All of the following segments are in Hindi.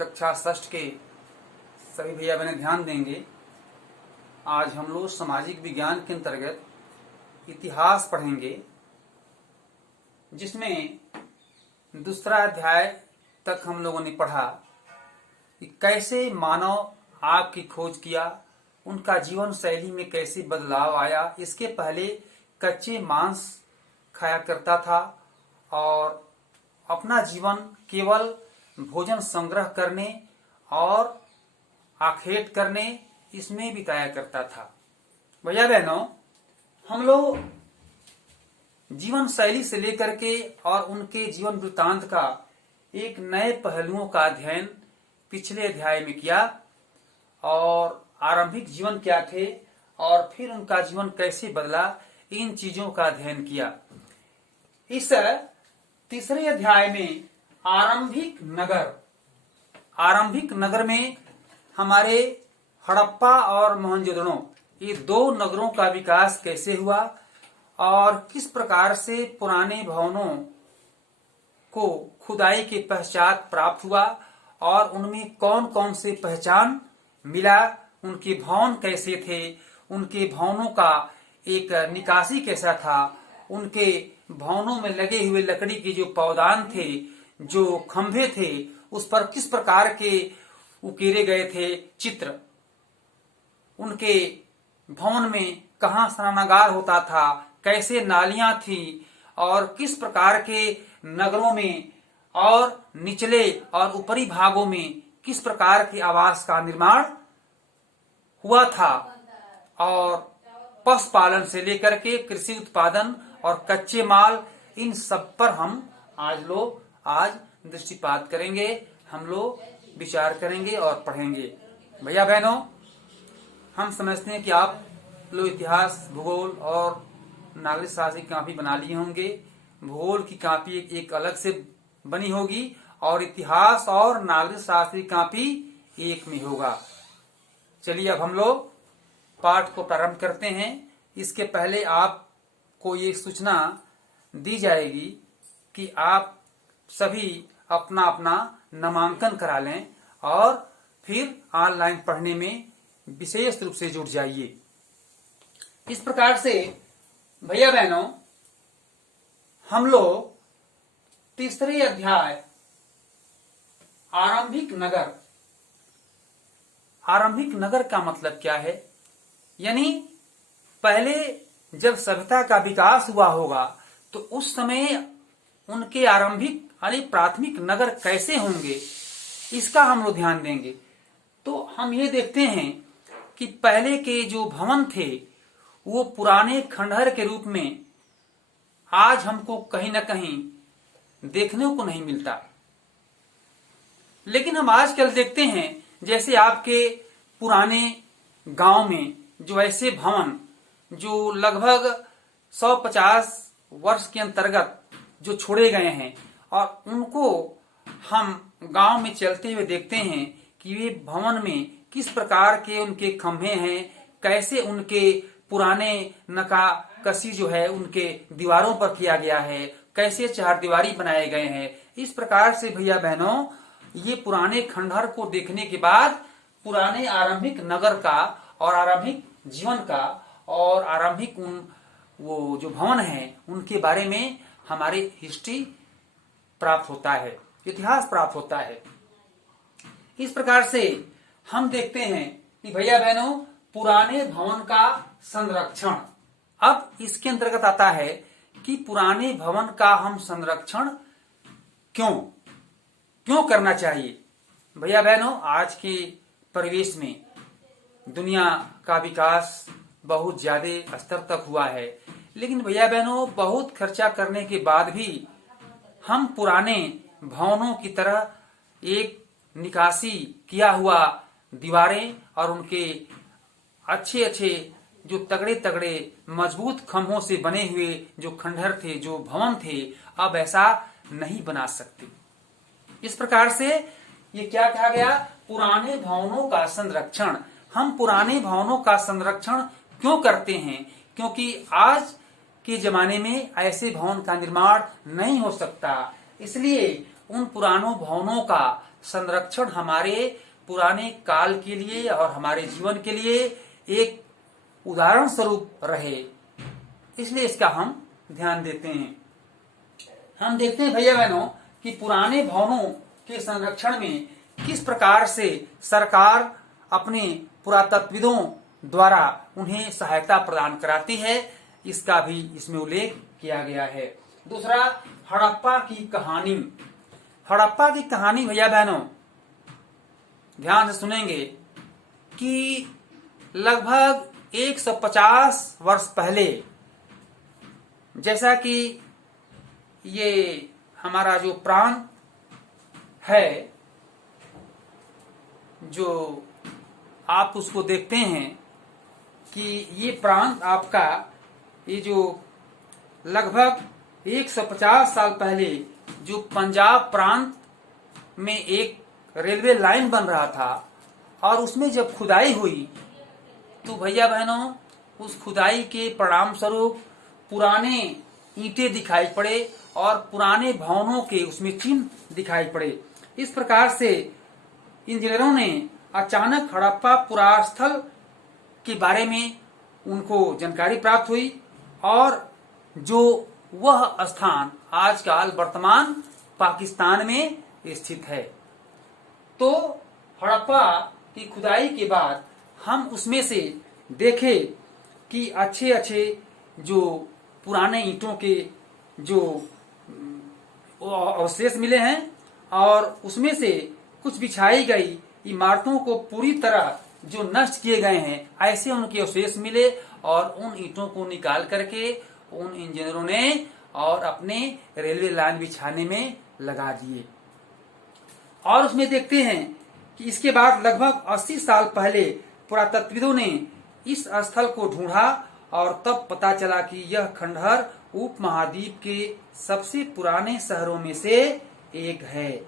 कक्षा षष्ठ के सभी भैया बहने ध्यान देंगे। आज हम लोग सामाजिक विज्ञान के अंतर्गत इतिहास पढ़ेंगे, जिसमें दूसरा अध्याय तक हम लोगों ने पढ़ा कि कैसे मानव आग की खोज किया, उनका जीवन शैली में कैसे बदलाव आया। इसके पहले कच्चे मांस खाया करता था और अपना जीवन केवल भोजन संग्रह करने और आखेट करने इसमें बिताया करता था। भैया बहनों, हम लोग जीवन शैली से लेकर के और उनके जीवन वृत्तांत का एक नए पहलुओं का अध्ययन पिछले अध्याय में किया और आरंभिक जीवन क्या थे और फिर उनका जीवन कैसे बदला, इन चीजों का अध्ययन किया। इस तीसरे अध्याय में आरंभिक नगर में हमारे हड़प्पा और मोहनजोदड़ो, ये दो नगरों का विकास कैसे हुआ और किस प्रकार से पुराने भवनों को खुदाई के पश्चात प्राप्त हुआ और उनमें कौन कौन से पहचान मिला, उनके भवन कैसे थे, उनके भवनों का एक निकासी कैसा था, उनके भवनों में लगे हुए लकड़ी के जो पौधान थे, जो खंभे थे, उस पर किस प्रकार के उकेरे गए थे चित्र, उनके भवन में कहाँ स्नानागार होता था, कैसे नालियां थी और किस प्रकार के नगरों में और निचले और ऊपरी भागों में किस प्रकार के आवास का निर्माण हुआ था और पशुपालन से लेकर के कृषि उत्पादन और कच्चे माल, इन सब पर हम आज दृष्टिपात करेंगे, हम लोग विचार करेंगे और पढ़ेंगे। भैया बहनों, हम समझते हैं कि आप लोग इतिहास, भूगोल और नागरिक शास्त्र की कॉपी बना लिए होंगे। भूगोल की कॉपी एक अलग से बनी होगी और इतिहास और नागरिक शास्त्र की कॉपी एक में होगा। चलिए अब हम लोग पाठ को प्रारंभ करते हैं। इसके पहले आपको ये सूचना दी जाएगी कि आप सभी अपना अपना नामांकन करा लें और फिर ऑनलाइन पढ़ने में विशेष रूप से जुट जाइए। इस प्रकार से भैया बहनों, हम लोग तीसरे अध्याय आरंभिक नगर का मतलब क्या है, यानी पहले जब सभ्यता का विकास हुआ होगा तो उस समय उनके आरंभिक यानी प्राथमिक नगर कैसे होंगे, इसका हम लोग ध्यान देंगे। तो हम ये देखते हैं कि पहले के जो भवन थे वो पुराने खंडहर के रूप में आज हमको कहीं न कहीं देखने को नहीं मिलता। लेकिन हम आजकल देखते हैं जैसे आपके पुराने गांव में जो ऐसे भवन जो लगभग 150 वर्ष के अंतर्गत जो छोड़े गए हैं और उनको हम गांव में चलते हुए देखते हैं कि वे भवन में किस प्रकार के उनके खंभे हैं, कैसे उनके पुराने नक्काशी जो है उनके दीवारों पर किया गया है, कैसे चारदीवारी बनाए गए हैं। इस प्रकार से भैया बहनों, ये पुराने खंडहर को देखने के बाद पुराने आरंभिक नगर का और आरंभिक जीवन का और आरंभिक वो जो भवन है उनके बारे में हमारे हिस्ट्री प्राप्त होता है, इतिहास प्राप्त होता है। इस प्रकार से हम देखते हैं कि भैया बहनों, पुराने भवन का संरक्षण। अब इसके अंतर्गत आता है कि पुराने भवन का हम संरक्षण क्यों करना चाहिए। भैया बहनों, आज के परिवेश में दुनिया का विकास बहुत ज्यादा स्तर तक हुआ है, लेकिन भैया बहनों, बहुत खर्चा करने के बाद भी हम पुराने भवनों की तरह एक निकासी किया हुआ दीवारें और उनके अच्छे जो तगड़े मजबूत खंभों से बने हुए जो खंडहर थे, जो भवन थे, अब ऐसा नहीं बना सकते। इस प्रकार से ये क्या कहा गया, पुराने भवनों का संरक्षण। हम पुराने भवनों का संरक्षण क्यों करते हैं? क्योंकि आज के जमाने में ऐसे भवन का निर्माण नहीं हो सकता, इसलिए उन पुरानों भवनों का संरक्षण हमारे पुराने काल के लिए और हमारे जीवन के लिए एक उदाहरण स्वरूप रहे, इसलिए इसका हम ध्यान देते हैं। हम देखते हैं भैया बहनों कि पुराने भवनों के संरक्षण में किस प्रकार से सरकार अपने पुरातत्वविदों द्वारा उन्हें सहायता प्रदान कराती है, इसका भी इसमें उल्लेख किया गया है। दूसरा, हड़प्पा की कहानी। हड़प्पा की कहानी भैया बहनों ध्यान से सुनेंगे कि लगभग 150 वर्ष पहले, जैसा कि ये हमारा जो प्रांत है, जो आप उसको देखते हैं कि ये प्रांत आपका, ये जो लगभग 150 साल पहले जो पंजाब प्रांत में एक रेलवे लाइन बन रहा था और उसमें जब खुदाई हुई तो भैया बहनों उस खुदाई के परिणाम स्वरूप पुराने ईंटें दिखाई पड़े और पुराने भवनों के उसमें चिन्ह दिखाई पड़े। इस प्रकार से इंजीनियरों ने अचानक हड़प्पा पुरास्थल के बारे में उनको जानकारी प्राप्त हुई और जो वह स्थान आजकल वर्तमान पाकिस्तान में स्थित है। तो हड़प्पा की खुदाई के बाद हम उसमें से देखे कि अच्छे अच्छे जो पुराने ईंटों के जो अवशेष मिले हैं और उसमें से कुछ बिछाई गई इमारतों को पूरी तरह जो नष्ट किए गए हैं ऐसे उनके अवशेष मिले और उन ईंटों को निकाल करके उन इंजीनियरों ने और अपने रेलवे लाइन बिछाने में लगा दिए। और उसमें देखते हैं कि इसके बाद लगभग 80 साल पहले पुरातत्वविदों ने इस स्थल को ढूंढा और तब पता चला कि यह खंडहर उपमहाद्वीप के सबसे पुराने शहरों में से एक है।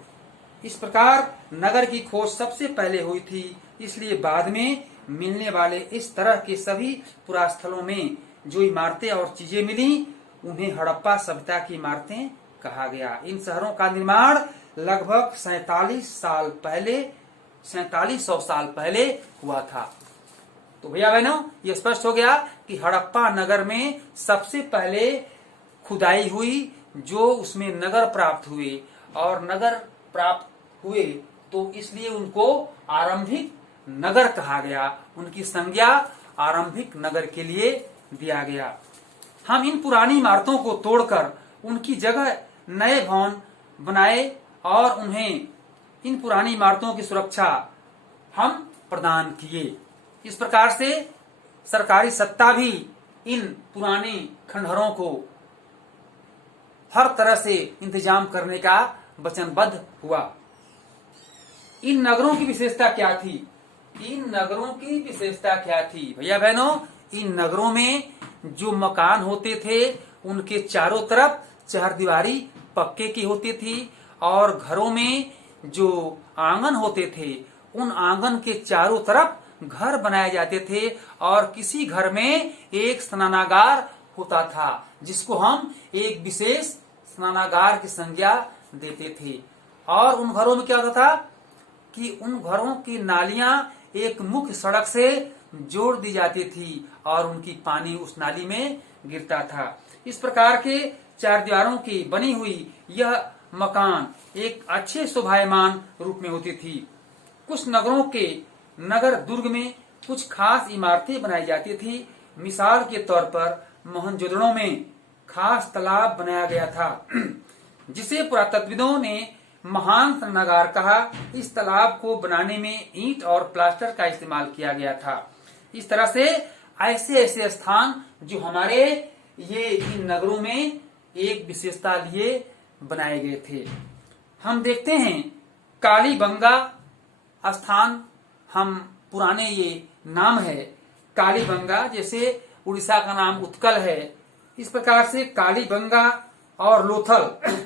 इस प्रकार नगर की खोज सबसे पहले हुई थी, इसलिए बाद में मिलने वाले इस तरह के सभी पुरास्थलों में जो इमारतें और चीजें मिली उन्हें हड़प्पा सभ्यता की इमारतें कहा गया। इन शहरों का निर्माण लगभग 4700 साल पहले हुआ था। तो भैया बहनों ये स्पष्ट हो गया कि हड़प्पा नगर में सबसे पहले खुदाई हुई, जो उसमें नगर प्राप्त हुए और नगर प्राप्त हुए तो इसलिए उनको आरंभिक नगर कहा गया। उनकी संज्ञा आरंभिक नगर के लिए दिया गया। हम इन पुरानी इमारतों को तोड़कर उनकी जगह नए भवन बनाए और उन्हें इन पुरानी इमारतों की सुरक्षा हम प्रदान किए। इस प्रकार से सरकारी सत्ता भी इन पुराने खंडहरों को हर तरह से इंतजाम करने का वचनबद्ध हुआ। इन नगरों की विशेषता क्या थी? इन नगरों की विशेषता क्या थी भैया बहनों? इन नगरों में जो मकान होते थे उनके चारों तरफ चहारदीवारी पक्के की होती थी और घरों में जो आंगन होते थे उन आंगन के चारों तरफ घर बनाए जाते थे और किसी घर में एक स्नानागार होता था जिसको हम एक विशेष स्नानागार की संज्ञा देते थे। और उन घरों में क्या होता था कि उन घरों की नालियां एक मुख्य सड़क से जोड़ दी जाती थी और उनकी पानी उस नाली में गिरता था। इस प्रकार के चार दीवारों की बनी हुई यह मकान एक अच्छे शोभायमान रूप में होती थी। कुछ नगरों के नगर दुर्ग में कुछ खास इमारतें बनाई जाती थी। मिसाल के तौर पर मोहनजोदड़ो में खास तालाब बनाया गया था जिसे पुरातत्वविदों ने महान स्नानागार कहा। इस तालाब को बनाने में ईंट और प्लास्टर का इस्तेमाल किया गया था। इस तरह से ऐसे ऐसे स्थान जो हमारे ये इन नगरों में एक विशेषता लिए बनाए गए थे। हम देखते हैं कालीबंगा स्थान, हम पुराने ये नाम है कालीबंगा, जैसे उड़ीसा का नाम उत्कल है। इस प्रकार से कालीबंगा और लोथल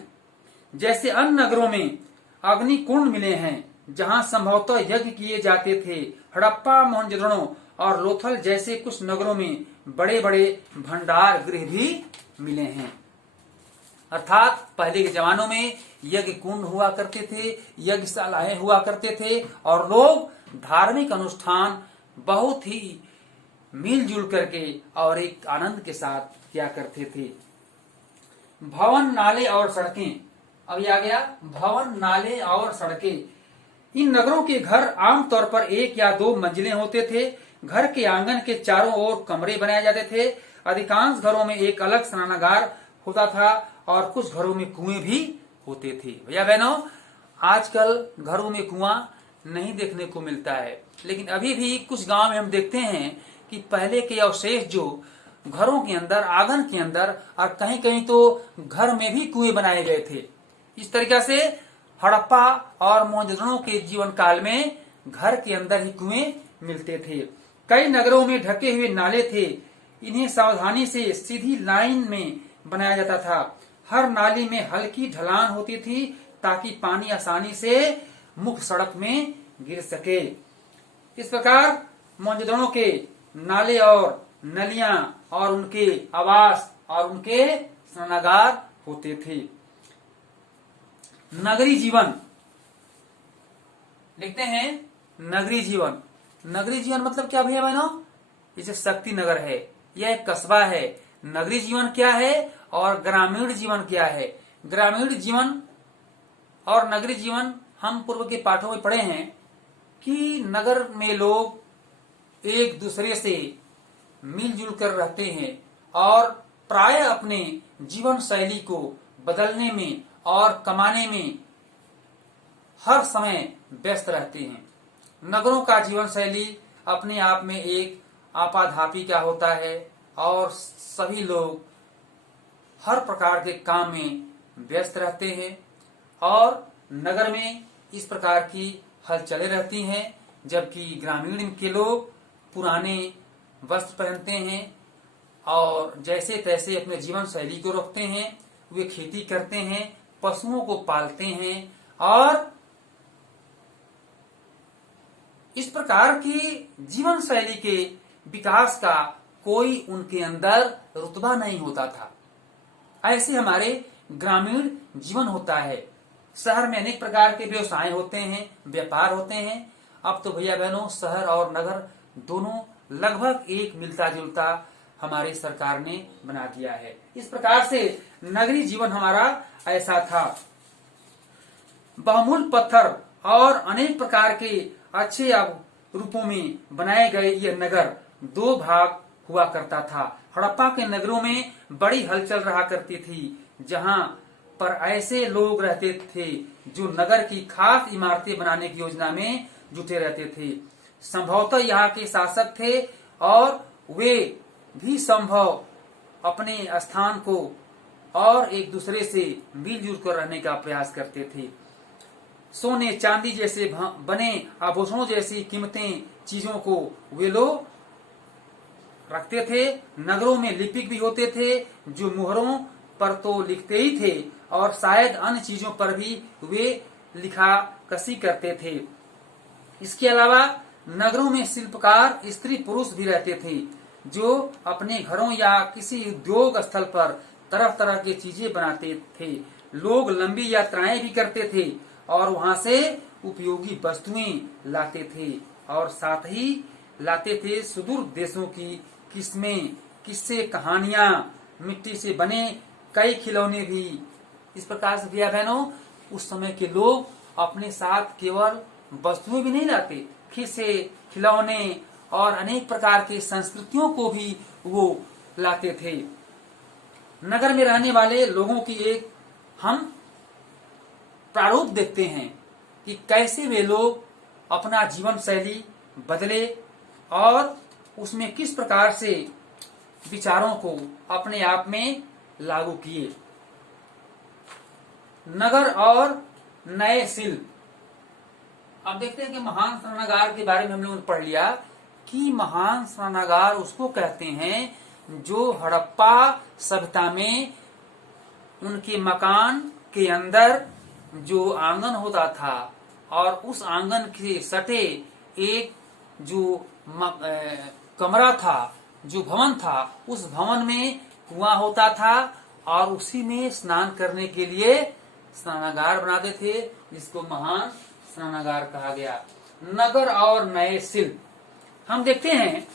जैसे अन्य नगरों में अग्निकुंड मिले हैं जहां संभवतः यज्ञ किए जाते थे। हड़प्पा, मोहनजोदड़ो और लोथल जैसे कुछ नगरों में बड़े बड़े भंडार गृह भी मिले हैं। अर्थात पहले के जमानों में यज्ञ कुंड हुआ करते थे, यज्ञशालाएं हुआ करते थे और लोग धार्मिक अनुष्ठान बहुत ही मिलजुल करके और एक आनंद के साथ किया करते थे। भवन, नाले और सड़कें, अभी आ गया भवन, नाले और सड़कें। इन नगरों के घर आमतौर पर 1 या 2 मंजिलें होते थे। घर के आंगन के चारों ओर कमरे बनाए जाते थे। अधिकांश घरों में एक अलग स्नानागार होता था और कुछ घरों में कुएं भी होते थे। भैया बहनों, आजकल घरों में कुआं नहीं देखने को मिलता है, लेकिन अभी भी कुछ गांव में हम देखते हैं कि पहले के अवशेष जो घरों के अंदर, आंगन के अंदर और कहीं कहीं तो घर में भी कुएं बनाए गए थे। इस तरीका से हड़प्पा और मोहनजोदड़ो के जीवन काल में घर के अंदर ही कुएं मिलते थे। कई नगरों में ढके हुए नाले थे। इन्हें सावधानी से सीधी लाइन में बनाया जाता था। हर नाली में हल्की ढलान होती थी ताकि पानी आसानी से मुख्य सड़क में गिर सके। इस प्रकार मोहनजोदड़ो के नाले और नलियां और उनके आवास और उनके स्नानागार होते थे। नगरी जीवन लिखते हैं। नगरी जीवन, नगरी जीवन मतलब क्या भैया बहनों? जैसे शक्ति नगर है, यह एक कस्बा है। नगरी जीवन क्या है और ग्रामीण जीवन क्या है? ग्रामीण जीवन और नगरी जीवन हम पूर्व के पाठों में पढ़े हैं कि नगर में लोग एक दूसरे से मिलजुल कर रहते हैं और प्राय अपने जीवन शैली को बदलने में और कमाने में हर समय व्यस्त रहते हैं। नगरों का जीवन शैली अपने आप में एक आपाधापी का होता है और सभी लोग हर प्रकार के काम में व्यस्त रहते हैं और नगर में इस प्रकार की हलचलें रहती हैं, जबकि ग्रामीण के लोग पुराने वस्त्र पहनते हैं और जैसे तैसे अपने जीवन शैली को रखते हैं। वे खेती करते हैं, पशुओं को पालते हैं और इस प्रकार की जीवन शैली के विकास का कोई उनके अंदर रुतबा नहीं होता था। ऐसे हमारे ग्रामीण जीवन होता है। शहर में अनेक प्रकार के व्यवसाय होते हैं, व्यापार होते हैं। अब तो भैया बहनों, शहर और नगर दोनों लगभग एक मिलता जुलता हमारी सरकार ने बना दिया है। इस प्रकार से नगरी जीवन हमारा ऐसा था। बहुमूल्य पत्थर और अनेक प्रकार के अच्छे रूपों में बनाए गए यह नगर 2 भाग हुआ करता था। हड़प्पा के नगरों में बड़ी हलचल रहा करती थी, जहां पर ऐसे लोग रहते थे जो नगर की खास इमारतें बनाने की योजना में जुटे रहते थे। संभवतः यहाँ के शासक थे और वे भी संभव अपने स्थान को और एक दूसरे से मिलजुल कर रहने का प्रयास करते थे। सोने चांदी जैसे बने आभूषणों जैसी कीमती चीजों को वे लोग रखते थे। नगरों में लिपिक भी होते थे जो मुहरों पर तो लिखते ही थे और शायद अन्य चीजों पर भी वे लिखा कसी करते थे। इसके अलावा नगरों में शिल्पकार स्त्री पुरुष भी रहते थे जो अपने घरों या किसी उद्योग स्थल पर तरह तरह की चीजें बनाते थे। लोग लंबी यात्राएं भी करते थे और वहां से उपयोगी वस्तुएं लाते थे और साथ ही लाते थे सुदूर देशों की किस्में, किस्से, कहानियां, मिट्टी से बने कई खिलौने भी। इस प्रकार से भैया बहनों, उस समय के लोग अपने साथ केवल वस्तुएं भी नहीं लाते, खिस्से, खिलौने और अनेक प्रकार के संस्कृतियों को भी वो लाते थे। नगर में रहने वाले लोगों की एक हम प्रारूप देखते हैं कि कैसे वे लोग अपना जीवन शैली बदले और उसमें किस प्रकार से विचारों को अपने आप में लागू किए। नगर और नए शिल्प। अब देखते हैं कि महान स्नानागार के बारे में हम लोगों ने पढ़ लिया कि महान स्नानागार उसको कहते हैं जो हड़प्पा सभ्यता में उनके मकान के अंदर जो आंगन होता था और उस आंगन के सटे एक जो कमरा था, जो भवन था, उस भवन में कुआं होता था और उसी में स्नान करने के लिए स्नानागार बनाते थे, जिसको महान स्नानागार कहा गया। नगर और नए शिल्प, हम देखते हैं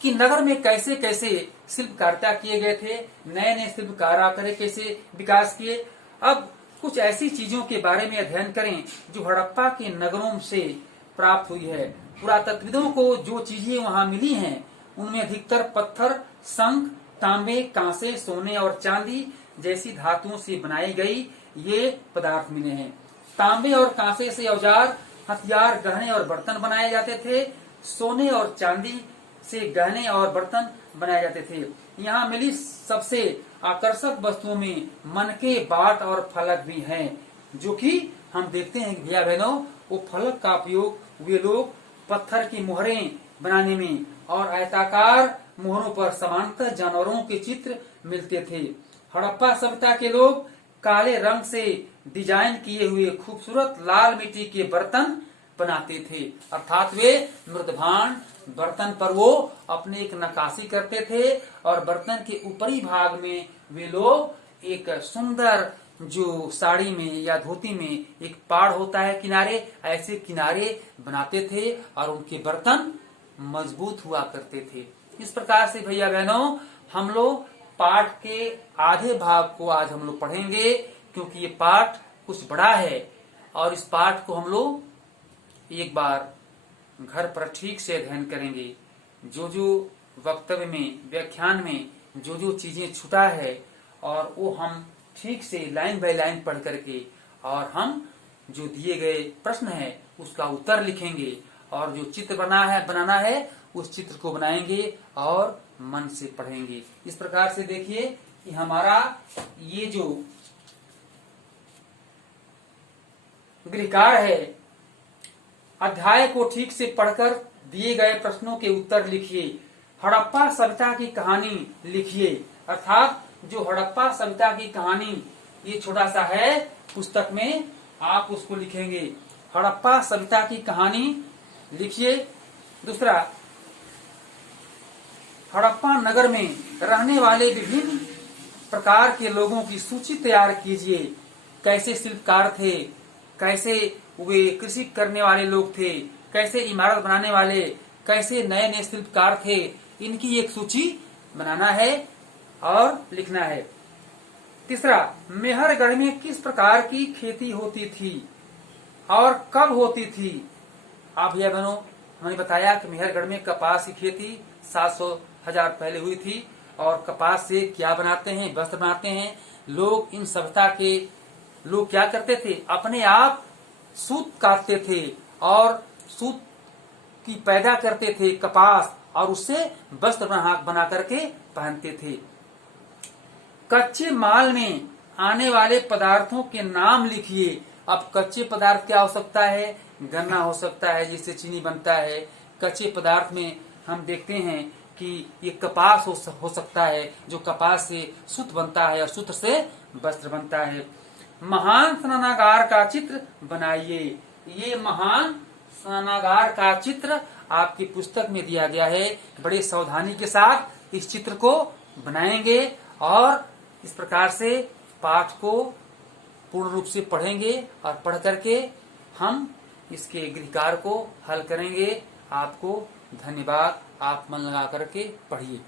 कि नगर में कैसे कैसे शिल्पकारिता किए गए थे, नए नए शिल्पकार आकर कैसे विकास किए। अब कुछ ऐसी चीजों के बारे में अध्ययन करें जो हड़प्पा के नगरों से प्राप्त हुई है। पुरातत्वविदों को जो चीजें वहां मिली हैं उनमें अधिकतर पत्थर, शंख, तांबे, कांसे, सोने और चांदी जैसी धातुओं से बनाई गई ये पदार्थ मिले हैं। तांबे और कांसे से औजार, हथियार, गहने और बर्तन बनाए जाते थे। सोने और चांदी से गहने और बर्तन बनाए जाते थे। यहाँ मिली सबसे आकर्षक वस्तुओं में मनके, बाट और फलक भी हैं, जो कि हम देखते हैं भैया बहनों, वो फलक का उपयोग वे लोग पत्थर की मोहरें बनाने में और आयताकार मोहरों पर समांतर जानवरों के चित्र मिलते थे। हड़प्पा सभ्यता के लोग काले रंग से डिजाइन किए हुए खूबसूरत लाल मिट्टी के बर्तन बनाते थे, अर्थात वे मृदभांड बर्तन पर वो अपने एक नक्काशी करते थे और बर्तन के ऊपरी भाग में वे लोग एक सुंदर जो साड़ी में या धोती में एक पाड़ होता है किनारे, ऐसे किनारे बनाते थे और उनके बर्तन मजबूत हुआ करते थे। इस प्रकार से भैया बहनों हम लोग पाठ के आधे भाग को आज हम लोग पढ़ेंगे, क्योंकि ये पाठ कुछ बड़ा है और इस पाठ को हम लोग एक बार घर पर ठीक से अध्ययन करेंगे। जो जो वक्तव्य में, व्याख्यान में जो जो चीजें छुटा है और वो हम ठीक से लाइन बाय लाइन पढ़ करके और हम जो दिए गए प्रश्न है उसका उत्तर लिखेंगे और जो चित्र बनाना है उस चित्र को बनाएंगे और मन से पढ़ेंगे। इस प्रकार से देखिए कि हमारा ये जो गृहकार है, अध्याय को ठीक से पढ़कर दिए गए प्रश्नों के उत्तर लिखिए। हड़प्पा सभ्यता की कहानी लिखिए, अर्थात जो हड़प्पा सभ्यता की कहानी ये छोटा सा है पुस्तक में, आप उसको लिखेंगे। हड़प्पा सभ्यता की कहानी लिखिए। दूसरा, हड़प्पा नगर में रहने वाले विभिन्न प्रकार के लोगों की सूची तैयार कीजिए। कैसे शिल्पकार थे, कैसे वे कृषि करने वाले लोग थे, कैसे इमारत बनाने वाले, कैसे नए नए शिल्पकार थे, इनकी एक सूची बनाना है और लिखना है। तीसरा, मेहरगढ़ में किस प्रकार की खेती होती थी और कब होती थी। आप भैया बहनों हमने बताया कि मेहरगढ़ में कपास की खेती 700-1000 पहले हुई थी और कपास से क्या बनाते हैं, वस्त्र बनाते हैं। लोग इन सभ्यता के लोग क्या करते थे, अपने आप सूत काटते थे और सूत की पैदा करते थे कपास, और उससे वस्त्र बना करके पहनते थे। कच्चे माल में आने वाले पदार्थों के नाम लिखिए। अब कच्चे पदार्थ क्या हो सकता है, गन्ना हो सकता है जिससे चीनी बनता है। कच्चे पदार्थ में हम देखते हैं कि ये कपास हो सकता है, जो कपास से सूत बनता है और सूत्र से वस्त्र बनता है। महान स्नानागार का चित्र बनाइए। ये महान स्नानागार का चित्र आपकी पुस्तक में दिया गया है। बड़े सावधानी के साथ इस चित्र को बनाएंगे और इस प्रकार से पाठ को पूर्ण रूप से पढ़ेंगे और पढ़ करके हम इसके गृहकार को हल करेंगे। आपको धन्यवाद। आप मन लगा करके पढ़िए।